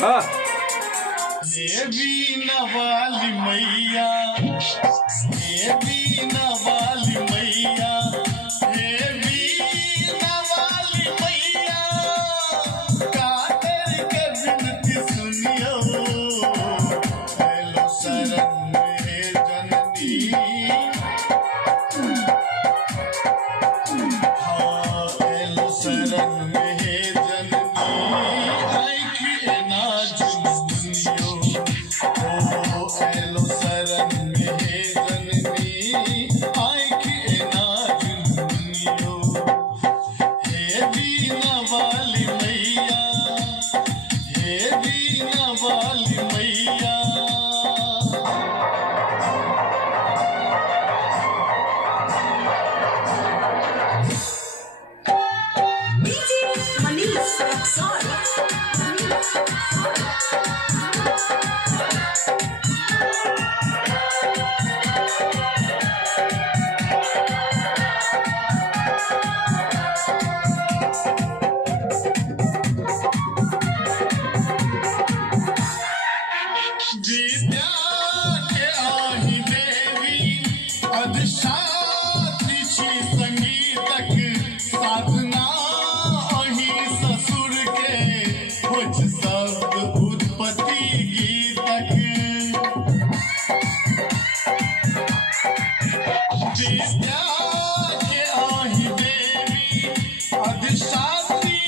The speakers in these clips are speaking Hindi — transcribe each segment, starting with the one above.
हाँ। ये बीना वाली मैया, ये बीना वाली मैया, ये बीना वाली मैया, कातर के बिनती सुनियो, हेलो शरण में जननी, हाँ हेलो शरण में जननी, आई की नाज सुनियो, ओ हेलो शरण में जननी, आई की नाज सुनियो, हे बीना वाली मैया, हे बीना वाली मैया। DJ Manish Rexall. विद्या के आही देवी, अधिष्ठात्री श्री संगीतक, साधना अही ससुर के, कुछ शब्द उत्पत्ति गीतक। विद्या के आही देवी, अधिष्ठात्री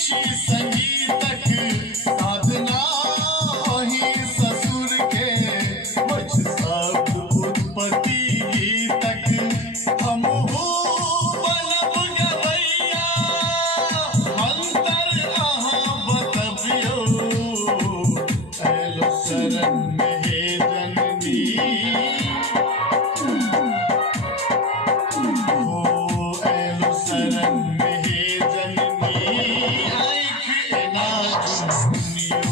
श्री संगीतक, साधना अही ससुर के, कुछ शब्द उत्पत्ति गीतक। हमहू बनब गवैया, अंतर अहाँ बतबियो, हेलो शरण में जननी, ओ हेलो शरण में जननी, आई की नाज सुनियो,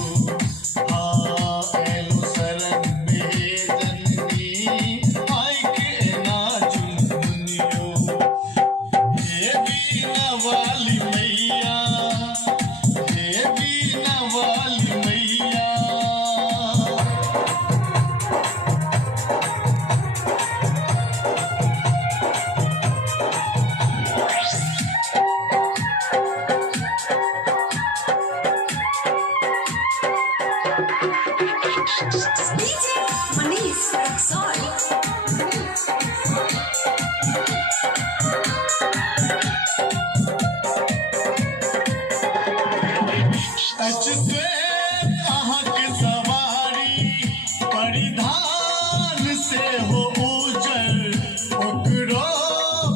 हाँ हेलो शरण में जननी, आई की नाज सुनियो, हे बीना वाली मैया, हे बीना वाली मैया। DJ Manish Rexall. से अहाँ के सवारी, परिधान से हो उजर, ओकरो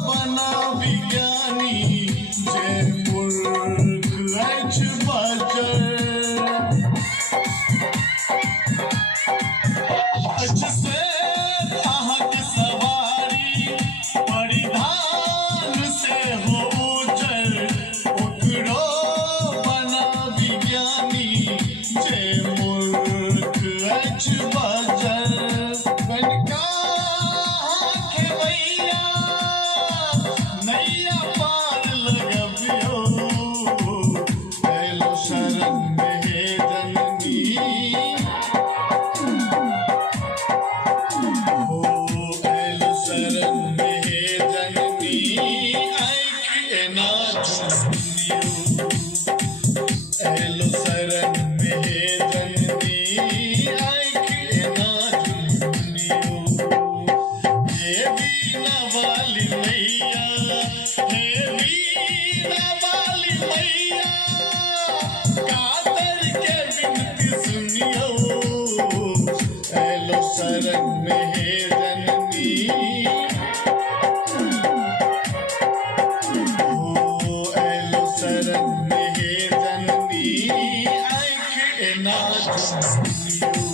बना विज्ञानी, जे मूर्ख अछि बजर। से अहाँ के सवारी, परिधान से हो उजर, ओकरो बना विज्ञानी, जे मूर्ख अछि बजर। कनिका खेवैया, नैया पार लगबियो, हेलो शरण में जननी, ओ हेलो शरण में जननी, आई की नाज सुनियो, हेलो शरण में जननी, आई की नाज सुनियो, हे बीना वाली मैया, हे बीना वाली मैया, कातर के बिनती सुनियो, हेलो शरण में जननी, ओ हेलो शरण में जननी, आई के नाज सुनियो।